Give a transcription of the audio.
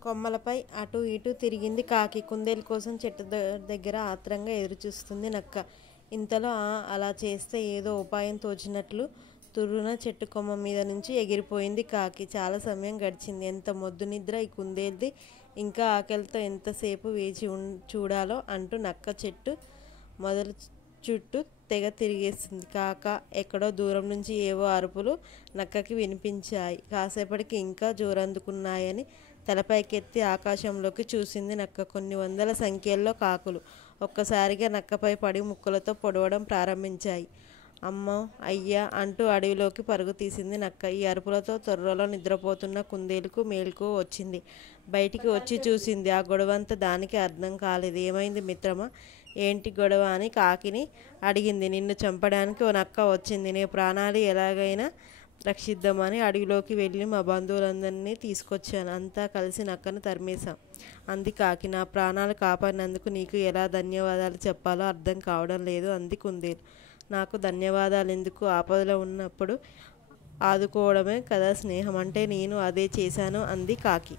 కొమ్మలపై అటూ ఇటూ తిరిగింది కాకి. కుందేలు కోసం చెట్టు దగ్గర ఆత్రంగా ఎదురుచూస్తుంది నక్క. ఇంతలో అలా చేస్తే ఏదో ఉపాయం తోచినట్లు తుర్రున చెట్టు కొమ్మ మీద నుంచి ఎగిరిపోయింది కాకి. చాలా సమయం గడిచింది. ఎంత మొద్దు నిద్ర ఈ కుందేలుది! ఇంకా ఆకలితో ఎంతసేపు వేచి చూడాలో అంటూ నక్క చెట్టు మొదలు చుట్టూ తెగ తిరిగేస్తుంది. కాక ఎక్కడో దూరం నుంచి ఏవో అరుపులు నక్కకి వినిపించాయి. కాసేపటికి ఇంకా జోరందుకున్నాయని తలపైకెత్తి ఆకాశంలోకి చూసింది నక్క. కొన్ని వందల సంఖ్యల్లో కాకులు ఒక్కసారిగా నక్కపై పడి ముక్కులతో పొడవడం ప్రారంభించాయి. అమ్మో అయ్యా అంటూ అడవిలోకి పరుగు తీసింది నక్క. ఈ అరుపులతో తొర్రలో నిద్రపోతున్న కుందేలుకు మేల్కువ వచ్చింది. బయటికి వచ్చి చూసింది. ఆ గొడవంతా దానికి అర్థం కాలేదు. ఏమైంది మిత్రమా, ఏంటి గొడవ అని కాకిని అడిగింది. నిన్ను చంపడానికి ఓ నక్క వచ్చింది. నీ ప్రాణాలు ఎలాగైనా రక్షిద్దామని అడవిలోకి వెళ్ళి మా బంధువులందరినీ తీసుకొచ్చాను. అంతా కలిసి నక్కను తరిమేశాం అంది కాకి. నా ప్రాణాలు కాపాడినందుకు నీకు ఎలా ధన్యవాదాలు చెప్పాలో అర్థం కావడం లేదు అంది కుందేలు. నాకు ధన్యవాదాలు ఎందుకు? ఆపదలో ఉన్నప్పుడు ఆదుకోవడమే కదా స్నేహం అంటే, నేను అదే చేశాను అంది కాకి.